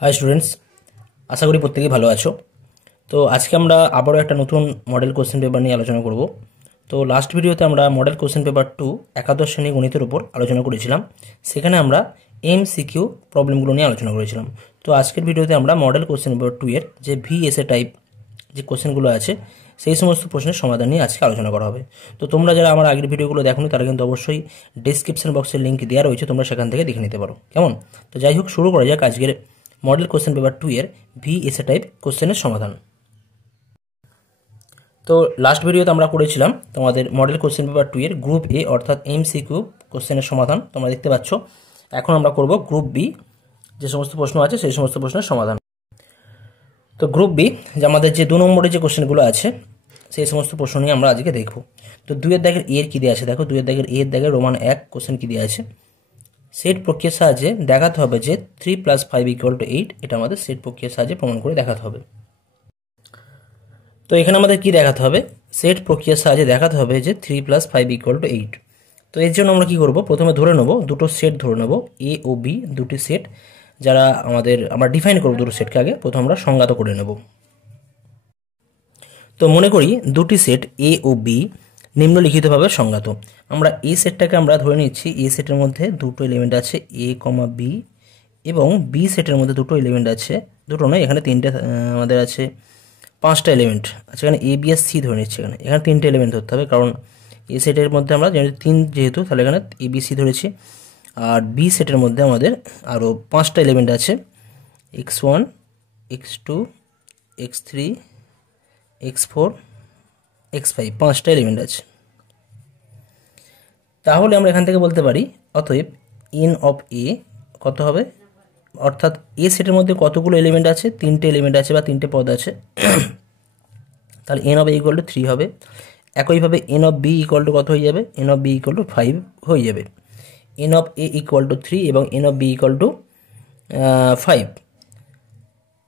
High students, আশা করি প্রত্যেকেই ভালো আছো। তো আজকে আমরা আবারও একটা নতুন মডেল কোশ্চেন পেপার নিয়ে আলোচনা করব। তো লাস্ট ভিডিওতে আমরা মডেল কোশ্চেন পেপার 2 একাদশ শ্রেণী গণিতের উপর আলোচনা করেছিলাম। সেখানে আমরা এমসিকিউ প্রবলেমগুলো নিয়ে আলোচনা করেছিলাম। তো আজকের ভিডিওতে আমরা মডেল কোশ্চেন পেপার 2 এর যে ভিএসএ টাইপ যে কোশ্চেনগুলো আছে সেই সমস্ত প্রশ্নের সমাধান নিয়ে আজকে আলোচনা করা হবে। তো তোমরা যারা আমার আগের ভিডিওগুলো দেখোনি তারা কিন্তু অবশ্যই ডেসক্রিপশন বক্সের লিঙ্ক দেওয়া রয়েছে, তোমরা সেখান থেকে দেখে নিতে পারো। কেমন? তো যাই হোক, শুরু করা যাক আজকের মডেল কোশ্চেন পেপার 2 এর ভিএসএ টাইপ কোশ্চেনের সমাধান। তো লাস্ট ভিডিওতে আমরা করেছিলাম তোমাদের মডেল কোশ্চেন পেপার 2 এর গ্রুপ এ অর্থাৎ এমসিকিউ কোশ্চেনের সমাধান, তোমরা দেখতে পাচ্ছ। এখন আমরা করব গ্রুপ বি, যে সমস্ত প্রশ্ন আছে সেই সমস্ত প্রশ্নের সমাধান। তো গ্রুপ বি যে আমাদের যে 2 নম্বরের যে কোশ্চেনগুলো আছে সেই সমস্ত প্রশ্ন নিয়ে আমরা আজকে দেখব। তো 2 এর দাগের এ এর কি দেওয়া আছে দেখো, 2 এর দাগের এ এর দাগের রোমান 1 কোশ্চেন কি দেওয়া আছে, সেট প্রক্রিয়ার সাহায্যে দেখাতে হবে যে 3 + 5 = 8। এটা আমাদের সেট প্রক্রিয়ার সাহায্যে প্রমাণ করে দেখাতে হবে। তো এখানে আমাদের কি দেখাতে হবে, সেট প্রক্রিয়ার সাহায্যে দেখাতে হবে যে 3 + 5 = 8। তো এর জন্য আমরা কি করব, প্রথমে ধরে নেব দুটো সেট ধরে নেব, এ ও বি দুটি সেট, যারা আমরা ডিফাইন করব দুটো সেটকে। আগে প্রথমে আমরা সংজ্ঞাত করে নেব। তো মনে করি দুটি সেট এ ও বি নিম্নলিখিতভাবে সংজ্ঞাত। আমরা এই সেটটাকে আমরা ধরে নিচ্ছি, এ সেটের মধ্যে দুটো এলিমেন্ট আছে এ, বি, এবং বি সেটের মধ্যে দুটো এলিমেন্ট আছে, দুটো নয় এখানে তিনটে, আমাদের আছে 5টা এলিমেন্ট আছে। এখানে এ, বি আর সি ধরে নিচ্ছি, এখানে 3টে এলিমেন্ট ধরতে হবে, কারণ এ সেটের মধ্যে আমরা যেহেতু তাহলে এখানে এ বি সি ধরেছি। আর বি সেটের মধ্যে আমাদের আরও 5টা এলিমেন্ট আছে, x1, x2, x3, x4, x5, 5টা এলিমেন্ট আছে। তাহলে আমরা এখান থেকে বলতে পারি অতএব n অফ এ কত হবে, অর্থাৎ এ সেটের মধ্যে কতগুলো এলিমেন্ট আছে, 3টে এলিমেন্ট আছে বা 3টে পদ আছে, তাহলে n অফ এ = 3 হবে। একইভাবে n অফ বি = কত হয়ে যাবে, n অফ বি = 5 হয়ে যাবে। n অফ এ = 3 এবং n অফ বি = 5।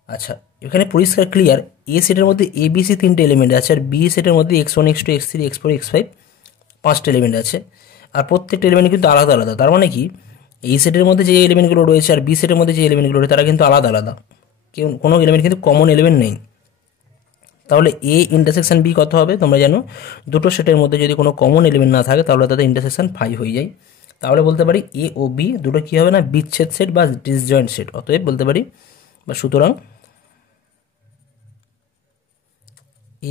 আচ্ছা, এখানে পরিষ্কার ক্লিয়ার, এ সেটের মধ্যে এ বি সি 3টে এলিমেন্ট আছে, আর বি সেটের মধ্যে x1, x2, x3, x4, x5 5টা এলিমেন্ট আছে, আর প্রত্যেকটা এলিমেন্ট কিন্তু আলাদা আলাদা। তার মানে কি, এই সেটের মধ্যে যে এলিমেন্টগুলো রয়েছে আর বি সেটের মধ্যে যে এলিমেন্টগুলো রয়েছে তারা কিন্তু আলাদা আলাদা, কোনো এলিমেন্ট কিন্তু কমন এলিমেন্ট নেই। তাহলে এ ইন্টারসেকশন বি কত হবে, তোমরা জানো দুটো সেটের মধ্যে যদি কোনো কমন এলিমেন্ট না থাকে তাহলে তাদের ইন্টারসেকশন 5 হয়ে যায়। তাহলে বলতে পারি এ ও বি দুটো কী হবে না, বিচ্ছেদ সেট বা ডিসজয়েন্ট সেট। অতএব বলতে পারি বা সুতরাং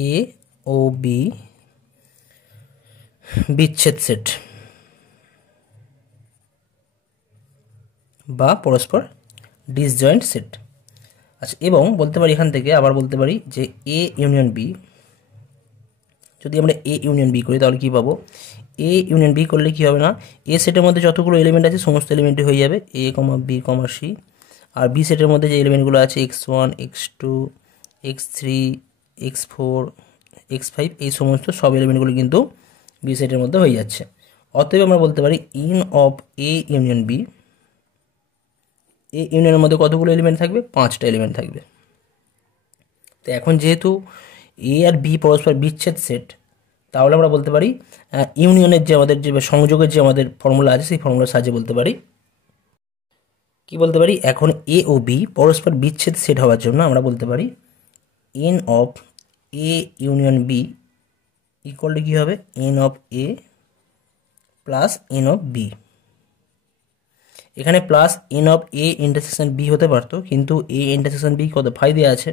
এ ও বি বিচ্ছেদ সেট বা পরস্পর ডিসজয়েন্ট সেট। আচ্ছা, এবং বলতে পারি এখান থেকে আবার বলতে পারি যে এ ইউনিয়ন বি, যদি আমরা এ ইউনিয়ন বি করি তাহলে কী পাবো, এ ইউনিয়ন বি করলে কী হবে না, এ সেটের মধ্যে যতগুলো এলিমেন্ট আছে সমস্ত এলিমেন্টই হয়ে যাবে এ, বি, সি, আর বি সেটের মধ্যে যে এলিমেন্টগুলো আছে x1, x2, x3, x4, x5 এই সমস্ত সব এলিমেন্টগুলো কিন্তু বি সেটের মধ্যে হয়ে যাচ্ছে। অতএব আমরা বলতে পারি n of A union B, A ইউনিয়নের মধ্যে কতগুলো এলিমেন্ট থাকবে, 5টা এলিমেন্ট থাকবে। তো এখন যেহেতু এ আর বি পরস্পর বিচ্ছেদ সেট, তাহলে আমরা বলতে পারি ইউনিয়নের যে আমাদের যে সংযোগের যে আমাদের ফর্মুলা আছে সেই ফর্মুলার সাহায্যে বলতে পারি কি বলতে পারি, এখন এ ও বি পরস্পর বিচ্ছেদ সেট হওয়ার জন্য আমরা বলতে পারি n of A union B equal to কী হবে, n of A plus n of B. এখানে plus n of A intersection B হতে পারতো, কিন্তু এ ইন্টারসেকশন বি কত 5 দেওয়া আছে,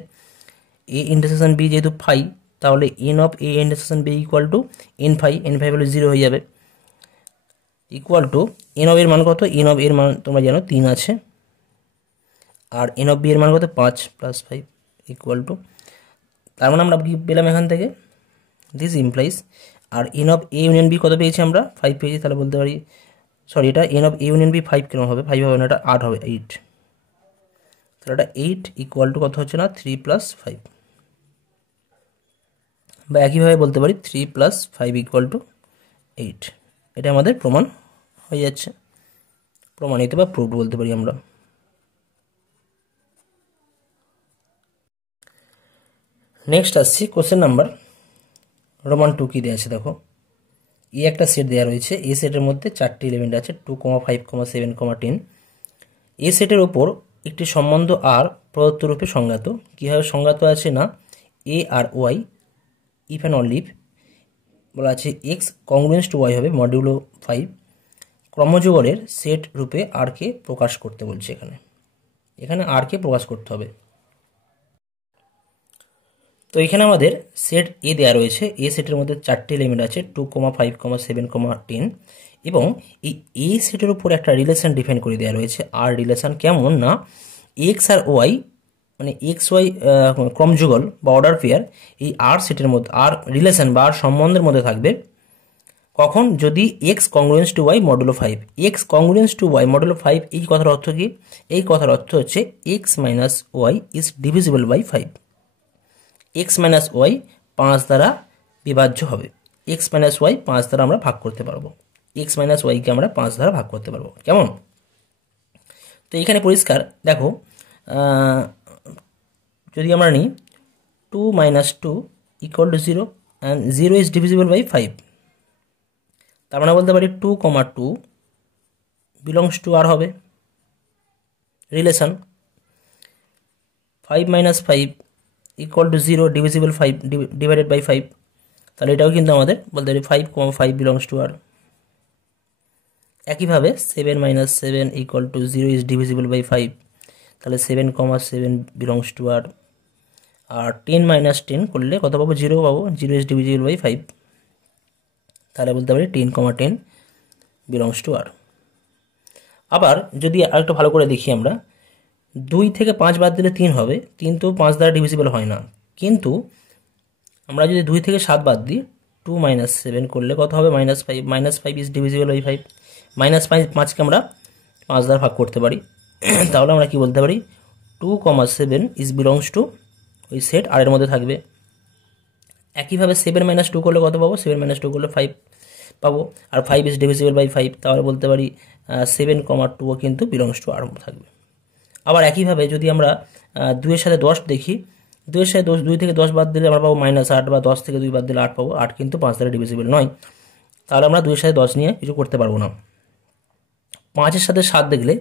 এ ইন্টারসেকশন বি যেহেতু 5, তাহলে n of A intersection B equal to n5 হলে 0 হয়ে যাবে, ইকুয়াল টু এন অফ এর মান কত, এন অফ এর মান তোমরা জানো 3 আছে, আর এন অফ বি এর মান কত 5 + 5 ইকুয়াল টু, তার মানে আমরা কি পেলাম এখান থেকে, দিস ইমপ্লাইজ, আর n of A union B কত পেয়েছি আমরা 5 পেয়েছি, তাহলে বলতে পারি সরি এটা n of A union B 5 কেন হবে, 5 হবে না, এটা 8 হবে, 8। তাহলে এটা 8 ইকুয়াল টু কত হচ্ছে না 3 + 5, বা একইভাবে বলতে পারি 3 + 5 = 8। এটা আমাদের প্রমাণ হয়ে যাচ্ছে, প্রমাণিত বা প্রুভড বলতে পারি আমরা। নেক্সট আসছি কোশ্চেন নাম্বার রোমান 2 কি দেওয়া আছে দেখো, এ একটা সেট দেওয়া রয়েছে, এ সেটের মধ্যে 4টি এলিমেন্ট আছে 2, 5, 7, 10। এ সেটের ওপর একটি সম্বন্ধ আর প্রদত্ত রূপে সংজ্ঞাত। কীভাবে সংজ্ঞাত আছে না, A R Y if and only if বলা আছে এক্স কংগ্রুয়েন্স টু ওয়াই হবে মডিউলো 5 ক্রমযুগলের সেট রূপে আর কে প্রকাশ করতে বলছে। এখানে আর কে প্রকাশ করতে হবে। তো এখানে আমাদের সেট এ দেওয়া রয়েছে। এ সেটের মধ্যে 4টি এলিমেন্ট আছে 2, 5, 7, 10 এবং এই এ সেটের উপর একটা রিলেশন ডিফাইন করে দেওয়া রয়েছে। আর রিলেশন কেমন না, এক্স আর ওয়াই মানে এক্স ওয়াই ক্রমযুগল বা অর্ডার পেয়ার এই আর সেটের মধ্যে আর রিলেশন বা আর সম্বন্ধের মধ্যে থাকবে কখন, যদি x congruence to y modulo 5। X congruence to y modulo 5 এই কথার অর্থ কি? এই কথার অর্থ হচ্ছে x minus y is divisible by 5। X minus y 5 দ্বারা বিভাজ্য হবে। এক্স মাইনাস ওয়াই 5 দ্বারা আমরা ভাগ করতে পারবো। এক্স মাইনাস ওয়াইকে আমরা 5 দ্বারা ভাগ করতে পারবো। কেমন? তো এখানে পরিষ্কার দেখো, যদি আমরা নিই 2 minus 2 equal to 0 and 0 is divisible by 5, তার মানে বলতে পারি 2, 2 belongs to R হবে relation. 5 minus 5 equal to 0 divisible 5 divided by 5, তাহলে এটাও কিন্তু আমাদের বলতে পারি 5, 5 belongs to R। একইভাবে 7 minus 7 equal to 0 is divisible by 5, তাহলে 7, 7 belongs to R। R 10 minus 10 করলে কত পাবো? 0 পাবো। 0 is divisible by 5, তাহলে বলতে পারি 10, 10 belongs to R। আবার যদি আরেকটু ভালো করে দেখি আমরা, 2 থেকে 5 বাদ দিলে 3 হবে। 3 তো 5 দ্বারা ডিভিজিবল হয় না, কিন্তু আমরা যদি 2 থেকে 7 বাদ দিই 2 minus 7 করলে কত হবে? -5। -5 ইজ ডিভিজিবল বাই 5। -5কে আমরা 5 দ্বারা ভাগ করতে পারি। তাহলে আমরা কি বলতে পারি? 2, 7 ইজ বিলংস টু ওই সেট আর এর মধ্যে থাকবে। একইভাবে 7 minus 2 করলে কত পাবো? 7 minus 2 করলে 5 পাবো। আর 5 ইজ ডিভিজিবল বাই 5, তাহলে বলতে পারি 7, 2ও কিন্তু বিলংস টু আর থাকবে। আবার একইভাবে যদি আমরা 2 এর সাথে 10 দেখি, 2 এর সাথে 2 থেকে 10 বাদ দিলে আমরা পাবো -8, বা 10 থেকে 2 বাদ দিলে 8 পাবো। 8 কিন্তু 5 দ্বারা ডিভিজিবল নয়, তাহলে আমরা 2 এর সাথে 10 নিয়ে কিছু করতে পারবো না। 5 এর সাথে 7 দেখলে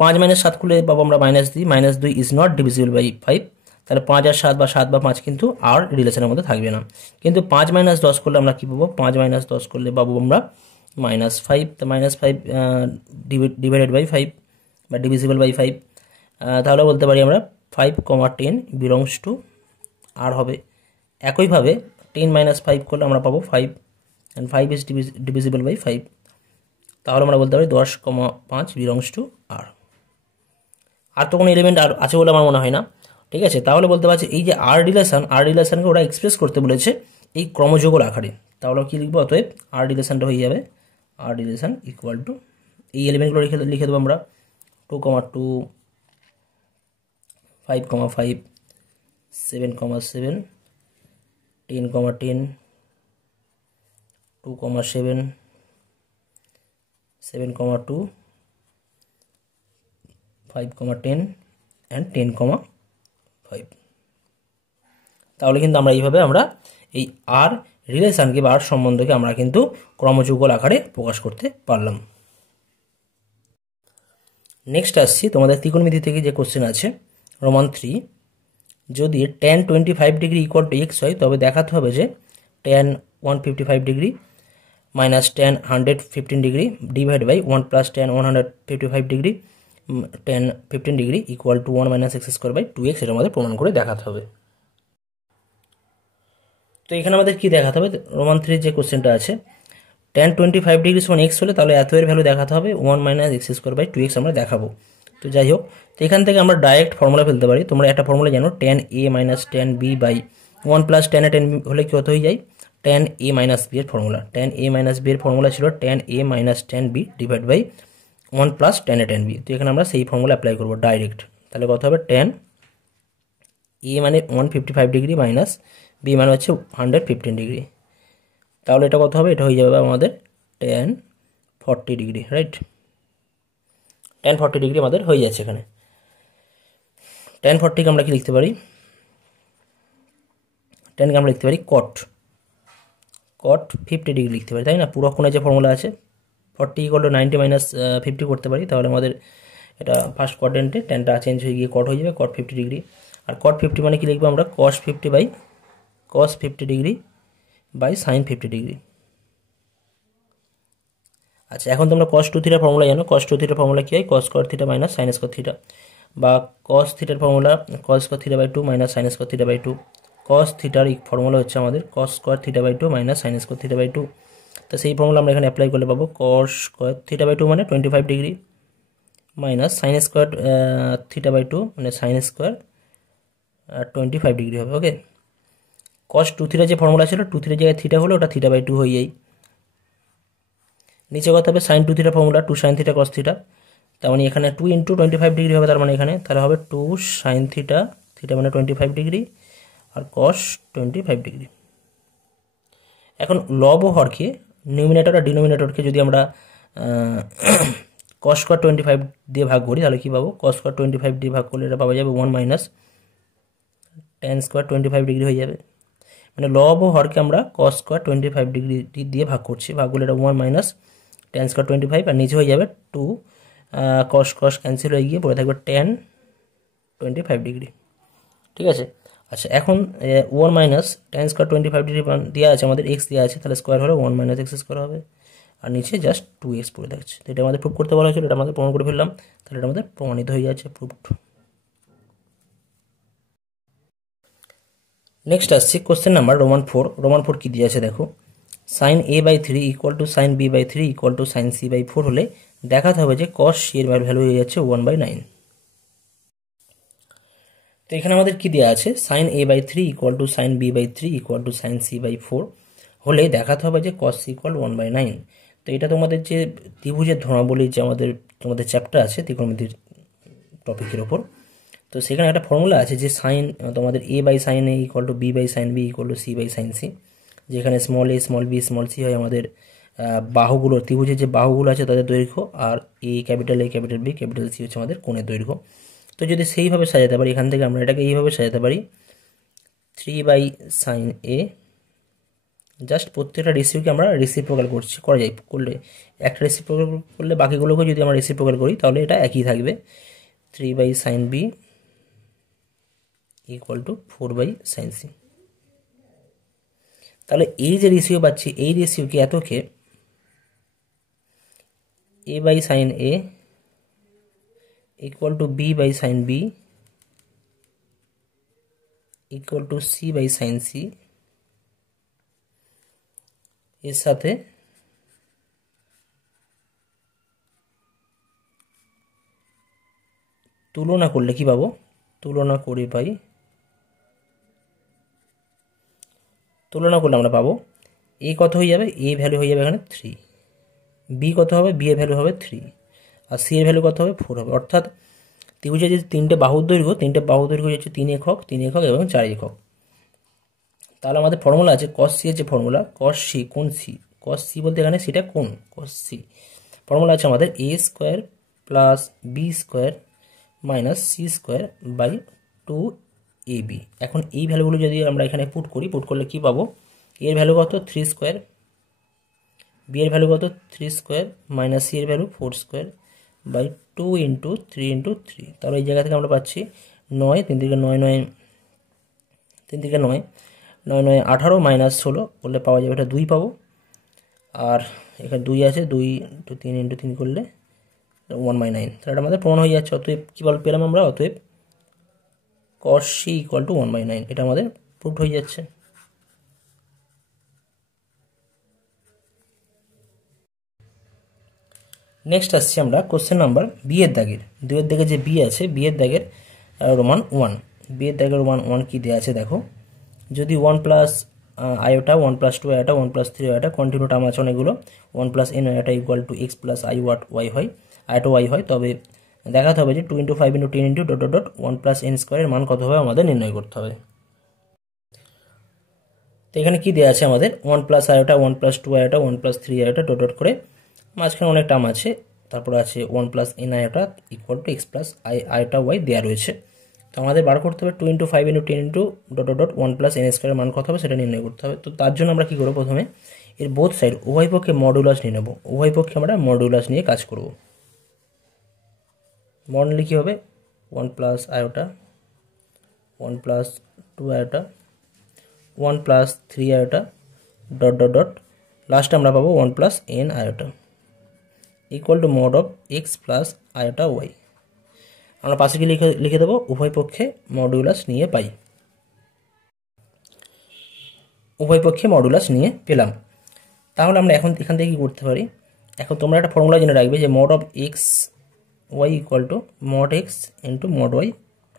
5 minus 7 করলে পাবো আমরা -2। -2 ইজ নট ডিভিজিবল বাই 5, তাহলে 5 আর 7 বা 7 বা 5 কিন্তু আর রিলেশনের মধ্যে থাকবে না। কিন্তু 5 minus 10 করলে আমরা কি পাবো? 5 minus 10 করলে পাবো আমরা -5। তো -5 ডিভাইডেড বাই 5 বা ডিভিজিবল বাই 5, তাহলে বলতে পারি আমরা 5, 10 বিলংস টু আর হবে। একইভাবে 10 minus 5 করলে আমরা পাবো 5 অ্যান্ড 5 ইজ ডিভিজিবল বাই 5, তাহলে আমরা বলতে পারি 10, 5 বিলংস টু আর। আর তো কোনো এলিমেন্ট আর আছে বলে আমার মনে হয় না। ঠিক আছে, তাহলে বলতে পারছি এই যে আর রিলেশনকে ওরা এক্সপ্রেস করতে বলেছে এই ক্রমযুগল আকারে। তাহলে কি লিখবো? অতএব আর রিলেশনটা হয়ে যাবে আর রিলেশন ইকুয়াল টু এই এলিমেন্টগুলো লিখে দেবো আমরা 2, 2, 5, 5, 7, 7, 10, 10, 2, 7, 7, 2, 5, 10 অ্যান্ড 10, 5। তাহলে কিন্তু আমরা এইভাবে আমরা এই আর রিলেশনকে বা আর সম্বন্ধকে আমরা কিন্তু ক্রমযুগল আকারে প্রকাশ করতে পারলাম। নেক্সট আসছি তোমাদের ত্রিকোণমিতি থেকে যে কোশ্চেন আছে রোমান 3, যদি tan 25 degree equal to x হয় তবে দেখাতে হবে যে tan 155 degree minus tan 115 degree divide by 1 plus tan 155 degree tan 15 degree equal to 1 minus x square by 2x, এর মধ্যে প্রমাণ করে দেখাতে হবে। তো এখানে আমাদের কি দেখাতে হবে? রোমান 3 যে কোশ্চেনটা আছে tan 25 ডিগ্রি সমান এক্স হলে তাহলে এত এর ভ্যালু দেখাতে হবে 1 minus x square by 2x আমরা দেখাবো। তো যাই হোক, তো এখান থেকে আমরা ডাইরেক্ট ফর্মুলা ফেলতে পারি। তোমরা একটা ফর্মুলা জানো, tan a minus tan b by 1 plus tan a tan b হলে কি হতে হয়ে যায়? tan a মাইনাস b এর formula. tan a minus b এর ফর্মুলা ছিল tan a minus tan b divide by 1 plus tan a tan b। তো এখানে আমরা সেই ফর্মুলা অ্যাপ্লাই করবো ডাইরেক্ট। তাহলে কত হবে? tan a মানে 155 ডিগ্রি মাইনাস b মানে হচ্ছে 115 ডিগ্রি, তাহলে এটা কত হবে? এটা হয়ে যাবে আমাদের tan 40 degree, right? tan 40 degree আমাদের হয়ে যাচ্ছে এখানে। tan 40কে আমরা কি লিখতে পারি? tan কে আমরা লিখতে পারি cot 50 ডিগ্রি লিখতে পারি, তাই না? পুরো কোণে যে ফর্মুলা আছে 40 = 90 মাইনাস 50 করতে পারি, তাহলে আমাদের এটা ফার্স্ট কোয়াড্রেন্টে ট্যানটা চেঞ্জ হয়ে গিয়ে কট হয়ে যাবে, কট 50 ডিগ্রি। আর কট 50 মানে কি লিখবো আমরা, cos 50 by cos 50 degree by sine 50 degree. আচ্ছা, এখন তোমরা কস টু থিটার ফর্মুলা জানো। কস টু থিটার ফর্মুলা কী হয়, cos square theta minus sine square theta, বা কস থিটার formula cos square theta by 2 minus sine square theta by 2। Cos থিটার ফর্মুলা হচ্ছে আমাদের cos square theta by 2 minus sine square theta by 2। তো সেই ফর্মুলা আমরা এখানে অ্যাপ্লাই করলে পাবো কস স্কোয়ার থিটা বাই 2 মানে 25 degree minus sine square theta by 2 মানে সাইন স্কোয়ার 25 ডিগ্রি হবে। ওকে, কস টু থিটা যে ফর্মুলা ছিল, টু থিটার জায়গায় থিটা হলো, ওটা থিটা বাই 2 হয়ে যায়। নিচে কত হবে, sine two theta formula 2 sine theta cos theta, তার মানে এখানে 2 ইন্টু 25 ডিগ্রি হবে, তার মানে এখানে তাহলে হবে 2 সাইন থিটা, থিটা মানে 25 ডিগ্রি আর কস 25 ডিগ্রি। এখন লব ও হরকে নিউমিনেটর আর ডিনোমিনেটরকে যদি আমরা কস স্কোয়ার 25 দিয়ে ভাগ করি তাহলে কী পাবো, কস স্কোয়ার 25 দিয়ে ভাগ করলে এটা পাওয়া যাবে 1 মাইনাস ট্যান স্কোয়ার 25 ডিগ্রি হয়ে যাবে। মানে লব ও হরকে আমরা কস স্কোয়ার 25 ডিগ্রি দিয়ে ভাগ করছি, ভাগ করলে এটা 1 মাইনাস ট্যান স্কোয়ার 25 আর নিচে হয়ে যাবে 2 কস কস ক্যান্সেল হয়ে গিয়ে পড়ে থাকবে ট্যান 25 ডিগ্রি। ঠিক আছে। আচ্ছা, এখন 1 মাইনাস ট্যান স্কোয়ার 25 ডিগ্রি দেওয়া আছে আমাদের, এক্স দেওয়া আছে, তাহলে স্কোয়ার হলে 1 মাইনাস এক্স স্কোয়ার হবে, আর নিচে জাস্ট 2x পড়ে থাকছে। তো এটা আমাদের প্রুভ করতে বলা হয়েছিল, এটা আমাদের প্রমাণ করে ফেললাম, তাহলে এটা আমাদের প্রমাণিত হয়ে যাচ্ছে, প্রুভড। নেক্সট আসছি কোশ্চেন নাম্বার রোমান 4। রোমান 4 কী দিয়ে আছে দেখো, sine a by 3 equal to sine b by 3 equal to sine c by 4 হলে দেখাতে হবে যে কস c এর ভ্যালু হয়ে যাচ্ছে 1/9। তো এখানে আমাদের কি দেওয়া আছে, sine a by 3 equal to sine b by 3 equal to sine c by 4 হলে দেখাতে হবে যে কস c ইকুয়াল 1/9। তো এটা তোমাদের যে ত্রিভুজের ধর্মাবলী যে তোমাদের চ্যাপ্টার আছে ত্রিকোণমিতির টপিকের ওপর, তো সেখানে একটা ফর্মুলা আছে যে সাইন তোমাদের a by sine a equal to b by sine b equal to c by sine c, যেখানে small a small b small c হয় আমাদের বাহুগুলো, ত্রিভুজের যে বাহুগুলো আছে তাদের দৈর্ঘ্য, আর a capital b capital c হচ্ছে আমাদের কোণের দৈর্ঘ্য। তো যদি সেইভাবে সাজাতে পারি, এখান থেকে আমরা এটাকে এইভাবে সাজাতে পারি 3 বাই সাইন a, জাস্ট প্রত্যেকটা রেসিপিকে আমরা রেসিপ্রোকাল করা যায়, করলে একটা রেসিপ্রোকাল করলে বাকিগুলোকে যদি আমরা রেসিপ্রোকাল করি তাহলে এটা একই থাকবে, 3 by sine b equal to 4 by sine c। তাহলে এই যে রেশিও পাচ্ছি, এই রেশিওকে এতকে a by sine a equal to b by sine b equal to c by sine c এর সাথে তুলনা করলে কি পাবো, তুলনা করলে আমরা পাবো a কত হয়ে যাবে, a ভ্যালু হয়ে যাবে এখানে 3, b কত হবে, b এর ভ্যালু হবে 3, আর c এর ভ্যালু কত হবে 4 হবে। অর্থাৎ ত্রিভুজের যে তিনটে বাহুর দৈর্ঘ্য হচ্ছে 3 একক এবং 4 একক। তাহলে আমাদের ফর্মুলা আছে কস সি এর যে ফর্মুলা, কস সি কোন সি, কস সি বলতে এখানে সেটা কোন, কস সি ফর্মুলা আছে আমাদের a square plus B square minus C square by 2ab। এখন এই ভ্যালুগুলো যদি আমরা এখানে পুট করলে কি পাবো, এর ভ্যালু কত 3 স্কোয়ার, বি এর ভ্যালু কত 3 স্কোয়ার মাইনাস সি এর value 4 square by 2 into 3 into 3। তাহলে এই জায়গা থেকে আমরা পাচ্ছি 9, 3 থেকে 9 9 18 মাইনাস 16 করলে পাওয়া যাবে এটা 2 পাবো, আর এখানে 2 আছে, 2 ইন্টু 3 ইন্টু 3 করলে 1/9। তাহলে এটা আমাদের প্রমাণ হয়ে যাচ্ছে। অতএব কী পেলাম আমরা, অতএব cos c ইকুয়াল টু 1/9, এটা আমাদের প্রুফ হয়ে যাচ্ছে। নেক্সট আসছি আমরা কোশ্চেন নাম্বার বি এর দাগের, 2 এর দাগে যে বি আছে, বি এর দাগের রোমান 1, বি এর দাগের রোমান 1 কি দেওয়া আছে দেখো, যদি 1 plus iota 1 plus 2 iota 1 plus 3 iota continue term আছে অনেকগুলো, 1 plus n iota equal to x plus i what y হয়, আয়োটা ওয়াই হয়, তবে দেখাতে হবে যে 2 into 5 into 10 into dot dot 1 plus n স্কোয়ারের মান কত হবে আমাদের নির্ণয় করতে হবে। তো এখানে কি দেওয়া আছে আমাদের 1 plus iota 1 plus 2 iota 1 plus 3 iota dot dot করে মাঝখানে অনেক টার্ম আছে, তারপর আছে 1 plus n iota equal to x plus i iota y দেওয়া রয়েছে। তো আমাদের বার করতে হবে 2 into 5 into 10 into dot dot 1 plus n স্কোয়ারের মান কত হবে সেটা নির্ণয় করতে হবে। তো তার জন্য আমরা কী করবো, প্রথমে এর বোথ সাইড উভয় পক্ষে মডুলাস নিয়ে নেব, উভয় পক্ষে আমরা মডুলাস নিয়ে কাজ করব। মড নিলে কী হবে 1 plus iota 1 plus 2 iota 1 plus 3 iota dot dot dot লাস্টে আমরা পাবো 1 plus n iota equal to mod of x plus iota y. আমরা পাশে কি লিখে দেবো উভয় পক্ষে মডুলাস নিয়ে পাই, উভয় পক্ষে মডুলাস নিয়ে পেলাম। তাহলে আমরা এখন এখান থেকে কী করতে পারি, এখন তোমরা একটা ফর্মুলা জেনে রাখবে যে mod of x y equal to mod x into mod y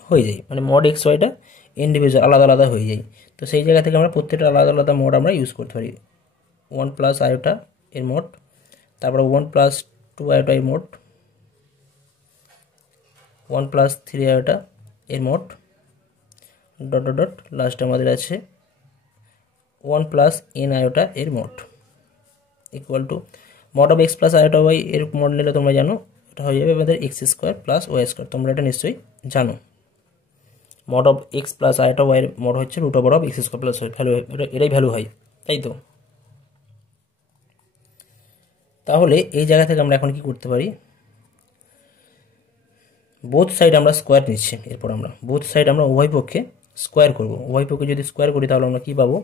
হয়ে যায়, মানে মড এক্স ওয়াইটা ইন্ডিভিজুয়াল আলাদা আলাদা হয়ে যায়। তো সেই জায়গা থেকে আমরা প্রত্যেকটা আলাদা আলাদা মড আমরা ইউজ করতে পারি। 1 প্লাস আয়োটা এর মড, তারপরে 1 প্লাস 2 আয়োটা এর মড, 1 প্লাস 3 আয়োটা এর মড ডট ডট ডট লাস্টে আমাদের আছে 1 প্লাস এন আয়োটা এর mod equal to mod of x plus iota y এর মড নিলে তোমরা জানো এটা হয়ে যাবে আমাদের x square plus y square, তোমরা এটা নিশ্চয়ই জানো। Mod of x plus iota y এর মড হচ্ছে root over of x square plus y, value এটাই ভ্যালু হয়, তাই তো। তাহলে এই জায়গা থেকে আমরা এখন কি করতে পারি, বোথ সাইড আমরা স্কোয়ার নিচ্ছি, এরপর আমরা বোথ সাইড আমরা উভয় পক্ষে স্কোয়ার করব। উভয় পক্ষে যদি স্কোয়ার করি তাহলে আমরা কী পাবো,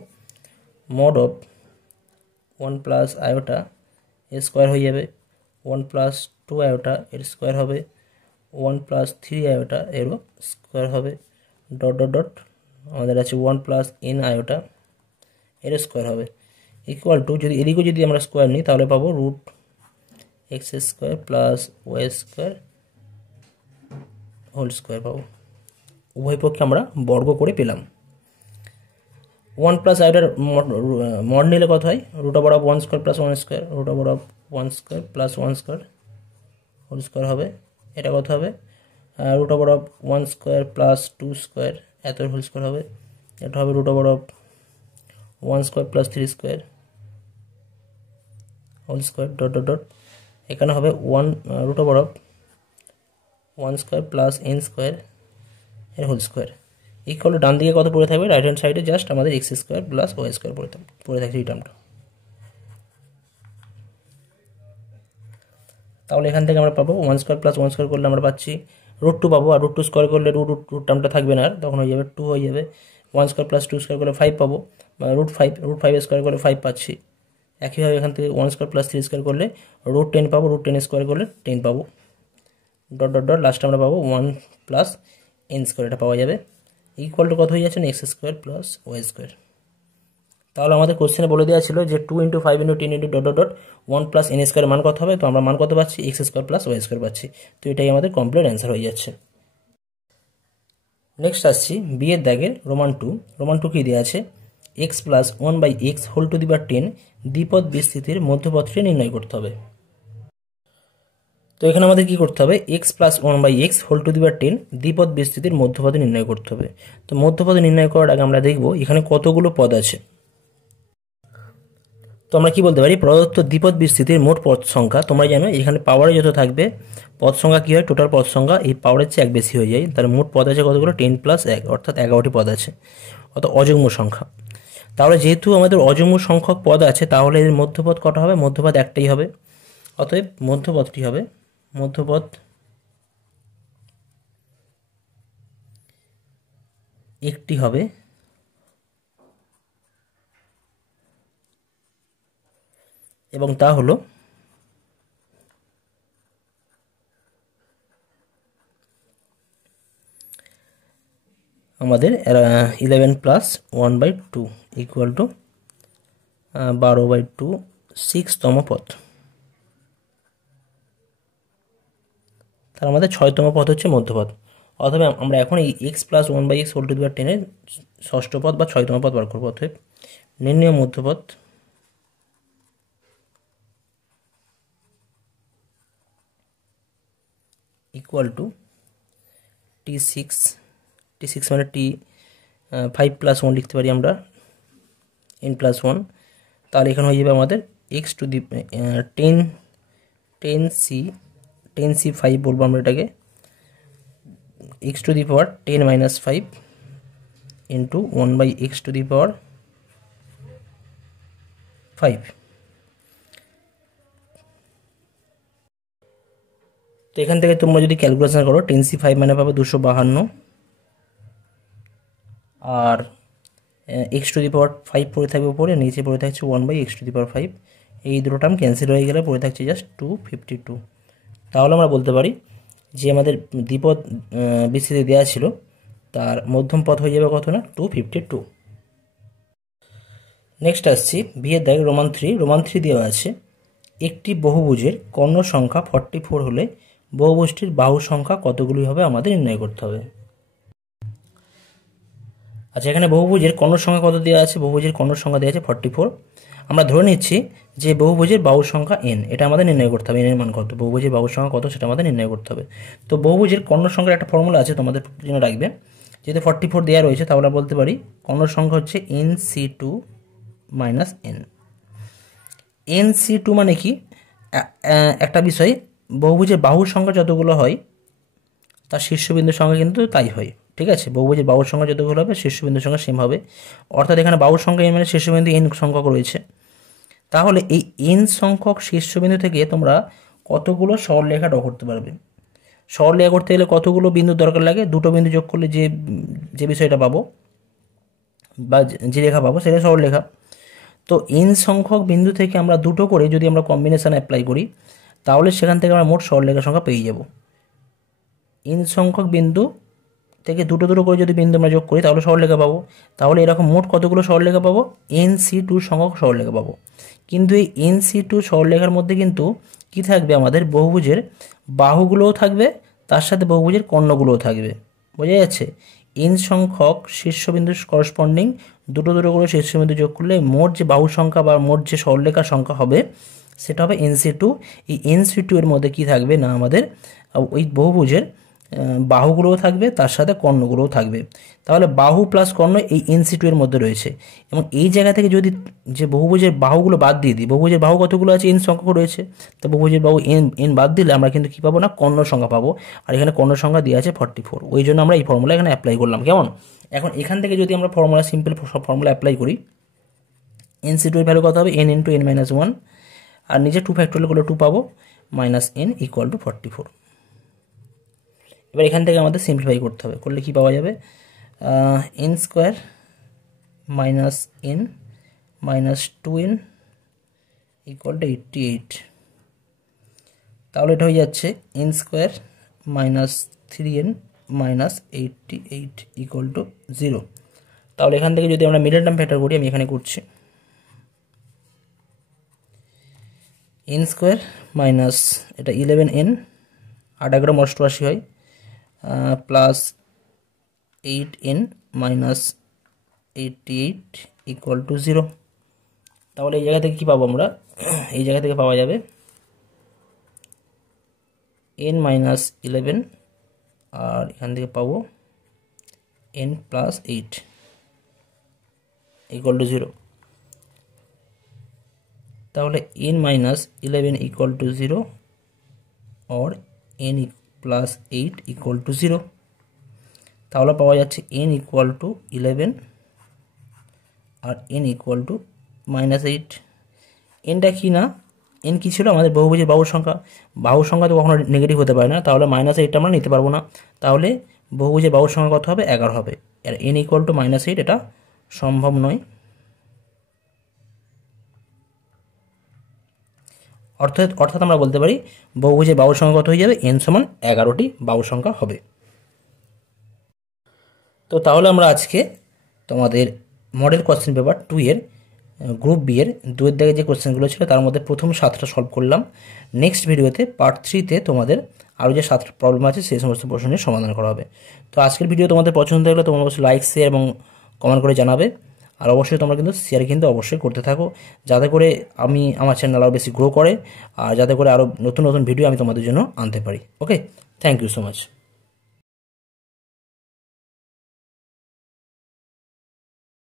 মড অফ 1 প্লাস আয়োটা এর স্কোয়ার হয়ে যাবে, 1 প্লাস 2 আয়োটা এর স্কোয়ার হবে, 1 প্লাস 3 আয়োটা এরও স্কোয়ার হবে ডট ডট ডট আমাদের আছে 1 প্লাস এন আয়োটা এর স্কোয়ার হবে ইকুয়াল টু, যদি এদিকেও যদি আমরা স্কোয়ার নিই তাহলে পাবো root x square plus y square whole square পাবো। উভয় পক্ষে আমরা বর্গ করে পেলাম। 1 প্লাস আয়োটার মড নিলে কত হয়, root over of 1 square plus 1 square, root over of 1 square plus 1 square whole square হবে। এটা কত হবে, root over of 1 square plus 2 square এত হোল স্কোয়ার হবে। এটা হবে root over of 1 square plus 3 square whole square dot dot dot এখানে হবে 1 root over of 1 square plus n square এর হোল স্কোয়ার ইকুয়াল টু ডান দিকে কত পড়ে থাকবে, রাইট হ্যান্ড সাইডে জাস্ট আমাদের x square plus y square পড়ে থাকছে এই টার্মটা। তাহলে এখান থেকে আমরা পাবো 1 স্কোয়ার প্লাস 1 স্কোয়ার করলে আমরা পাচ্ছি রুট 2 পাবো, আর রুট 2 স্কোয়ার করলে রুট টার্মটা থাকবে না, আর তখন হয়ে যাবে 2 হয়ে যাবে। 1 স্কোয়ার প্লাস 2 স্কোয়ার করলে 5 পাবো, রুট 5 স্কোয়ার করলে 5 পাচ্ছি। একইভাবে এখান থেকে 1 স্কোয়ার প্লাস 3 স্কোয়ার করলে রুট 10 পাবো, রুট 10 স্কোয়ার করলে 10 পাবো ডট ডট ডট লাস্টে আমরা পাবো 1 প্লাস এন স্কোয়ার, এটা পাওয়া যাবে ইকুয়াল টু কত হয়ে যাচ্ছে, x square plus y square. তাহলে আমাদের কোশ্চেনে বলে দেওয়া ছিল যে 2 into 5 into 10 into dot dot dot 1 plus n square মান কত হবে, তো আমরা মান কত পাচ্ছি, x square plus y square পাচ্ছি। তো এটাই আমাদের কমপ্লিট অ্যান্সার হয়ে যাচ্ছে। নেক্সট আসছি বিয়ের দাগের রোমান 2 কি দেওয়া আছে, x plus 1 by x whole to the power 10 দ্বিপদ বিস্তৃতির মধ্যপথটি নির্ণয় করতে হবে। তো এখানে আমাদের কি করতে হবে, x plus 1 by x whole to the power 10 দ্বিপদ বিস্তৃতির মধ্যপথে নির্ণয় করতে হবে। তো মধ্যপথে নির্ণয় করার আগে আমরা দেখব এখানে কতগুলো পদ আছে। তো আমরা কি বলতে পারি, প্রদত্ত দ্বিপদ বিস্তৃতির মোট পদ সংখ্যা, তোমরা জানো এখানে পাওয়ারে যত থাকবে পদ সংখ্যা কী হয়, টোটাল পদ সংখ্যা এই পাওয়ারের চেয়ে 1 বেশি হয়ে যায়। তাহলে মোট পদ আছে কতগুলো, 10 প্লাস 1 অর্থাৎ 11টি পদ আছে, অর্থাৎ অযুগ্ম সংখ্যা। তাহলে যেহেতু আমাদের অযুগ্ম সংখ্যক পদ আছে তাহলে এর মধ্যপদ কটা হবে, মধ্যপদ একটাই হবে। অতএব মধ্যপদটি হবে, মধ্যপদ একটি হবে এবং তা হলো আমাদের 11 প্লাস 1/2 ইকুয়াল টু 12/2 6তম পদ। তার আমাদের 6তম পদ হচ্ছে মধ্যপদ। অথবা আমরা এখন এই x plus 1 by x whole to the power 10 এর ষষ্ঠ পদ বা 6তম পদ বার করবো। অতএব নির্ণয় মধ্যপদ ইকুয়াল টু t6 মানে t5 প্লাস 1 লিখতে পারি আমরা n প্লাস 1। তাহলে এখানে হয়ে যাবে আমাদের এক্স টু দি 10c5 বলবো আমরা এটাকে, x to the power 10 minus 5 into 1 by x to the power 5। তো এখান থেকে তোমরা যদি ক্যালকুলেশন করো 10c5 মানে পাবে 252, আর x⁵ পড়ে থাকবে উপরে, নিচে পড়ে থাকছে 1/x⁵। এই দুটো টার্ম ক্যান্সেল হয়ে গেলে পড়ে থাকছে জাস্ট 252। তাহলে আমরা বলতে পারি যে আমাদের দ্বিপদ বিস্তৃতি দেওয়া ছিল তার মধ্যম পদ হয়ে যাবে কত না 252। নেক্সট আসছি বি এর দাগ রোমান 3 দেওয়া আছে একটি বহুভুজের কর্ণ সংখ্যা 44 হলে বহুভুজটির বাহু সংখ্যা কতগুলি হবে আমাদের নির্ণয় করতে হবে। আচ্ছা, এখানে বহুভুজের কর্ণ সংখ্যা কত দেওয়া আছে? বহুভুজের কর্ণ সংখ্যা দেওয়া আছে 44। আমরা ধরে নিচ্ছি যে বহুভুজের বাহু সংখ্যা n, এটা আমাদের নির্ণয় করতে হবে। n এর মান কত, বহুভুজের বাহু সংখ্যা কত সেটা আমাদের নির্ণয় করতে হবে। তো বহুভুজের কর্ণ সংখ্যার একটা ফর্মুলা আছে, তোমাদের জন্য রাখবে। যেহেতু 44 দেওয়া রয়েছে তাহলে বলতে পারি কর্ণ সংখ্যা হচ্ছে nc2 মাইনাস n। nc2 মানে কি, একটা বিষয়, বহুভুজের বাহুর সংখ্যা যতগুলো হয় তার শীর্ষবিন্দুর সংখ্যা কিন্তু তাই হয়। ঠিক আছে, বহুভুজের বাহুর সংখ্যা যতগুলো হবে শীর্ষবিন্দুর সংখ্যা সেম হবে। অর্থাৎ এখানে বাহুর সংখ্যা n মানে শীর্ষবিন্দু n সংখ্যক রয়েছে। তাহলে এই n সংখ্যক শীর্ষবিন্দু থেকে তোমরা কতগুলো সরলরেখা ড্র করতে পারবে। সরলরেখা করতে গেলে কতগুলো বিন্দুর দরকার লাগে? দুটো বিন্দু যোগ করলে যে বিষয়টা পাবো বা যে রেখা পাবো সেটা সরলরেখা। তো n সংখ্যক বিন্দু থেকে আমরা দুটো করে যদি আমরা কম্বিনেশন অ্যাপ্লাই করি তাহলে সেখান থেকে আমরা মোট সরলরেখার সংখ্যা পেয়ে যাব। n সংখ্যক বিন্দু থেকে দুটো করে যদি বিন্দু আমরা যোগ করি তাহলে সরলরেখা পাবো। তাহলে এরকম মোট কতগুলো সরলরেখা পাবো? nc2 সংখ্যক সরলরেখা পাবো। কিন্তু এই nc2 সরলরেখার মধ্যে কিন্তু কি থাকবে, আমাদের বহুভুজের বাহুগুলোও থাকবে, তার সাথে বহুভুজের কর্ণগুলোও থাকবে। বোঝা যাচ্ছে? n সংখ্যক শীর্ষবিন্দুর করসপন্ডিং দুটো করে শীর্ষবিন্দু যোগ করলে মোট যে বাহু সংখ্যা বা মোট যে সরলরেখার সংখ্যা হবে সেটা হবে nc2। এই nc2 এর মধ্যে কি থাকবে না, আমাদের ওই বহুভুজের বাহুগুলোও থাকবে, তার সাথে কর্ণগুলোও থাকবে। তাহলে বাহু প্লাস কর্ণ এই nc2 এর মধ্যে রয়েছে। এবং এই জায়গা থেকে যদি যে বহুভুজের বাহুগুলো বাদ দিয়ে দিই, বহুভুজের বাহু কতগুলো আছে? n সংখ্যক রয়েছে। তো বহুভুজের বাহু n বাদ দিলে আমরা কিন্তু কী পাবো না, কর্ণ সংখ্যা পাবো। আর এখানে কর্ণ সংখ্যা দেওয়া আছে 44, ওই জন্য আমরা এই ফর্মুলা এখানে অ্যাপ্লাই করলাম। কেমন? এখন এখান থেকে যদি আমরা ফর্মুলা সিম্পল সব ফর্মুলা অ্যাপ্লাই করি, nc2 এর ভ্যালু কত হবে? n × n-1, আর নিচে 2 ফ্যাক্টোরিয়াল করলে 2 পাবো, মাইনাস n = 44। এবার এখান থেকে আমাদের সিম্পলিফাই করতে হবে, করলে কি পাওয়া যাবে? n² minus n minus 2n = 88। তাহলে এটা হয়ে যাচ্ছে n² মাইনাস 3n মাইনাস 88 = 0। তাহলে এখান থেকে যদি আমরা মিডল টার্ম ফ্যাক্টর করি, আমি এখানে করছি n² মাইনাস এটা 11n, 8 88 হয়, প্লাস 8n মাইনাস 88 = 0। তাহলে এই জায়গা থেকে কী পাবো আমরা? এই জায়গা থেকে পাওয়া যাবে n মাইনাস 11, আর এখান থেকে পাবো n প্লাস 8 = 0। তাহলে n মাইনাস 11 = 0 और n প্লাস 8 = 0। তাহলে পাওয়া যাচ্ছে n = 11 আর n = -8। nটা কি না, n কি ছিল? আমাদের বহুভুজের বাহুর সংখ্যা। বাহুর সংখ্যা তো কখনো নেগেটিভ হতে পারে না, তাহলে -8টা আমরা নিতে পারবো না। তাহলে বহুভুজের বাহুর সংখ্যা কত হবে? 11 হবে। আর n = -8 এটা সম্ভব নয়। অর্থাৎ আমরা বলতে পারি বহুভুজের বাহুর সংখ্যা কত হয়ে যাবে? n সমান 11টি বাহুর সংখ্যা হবে। তো তাহলে আমরা আজকে তোমাদের মডেল কোশ্চেন পেপার 2 এর গ্রুপ বি এর 2 এর দাগে যে কোশ্চেনগুলো ছিল তার মধ্যে প্রথম 7টা সলভ করলাম। নেক্সট ভিডিওতে পার্ট 3তে তোমাদের আরও যে 7টা প্রবলেম আছে সেই সমস্ত প্রশ্নের সমাধান করা হবে। তো আজকের ভিডিও তোমাদের পছন্দ হলে তোমরা অবশ্যই লাইক, শেয়ার এবং কমেন্ট করে জানাবে। আর অবশ্যই তোমরা কিন্তু শেয়ার কিন্তু অবশ্যই করতে থাকো, যাতে করে আমার চ্যানেল আরও বেশি গ্রো করে, আর যাতে করে আরও নতুন ভিডিও আমি তোমাদের জন্য আনতে পারি। ওকে, থ্যাংক ইউ সো মাচ।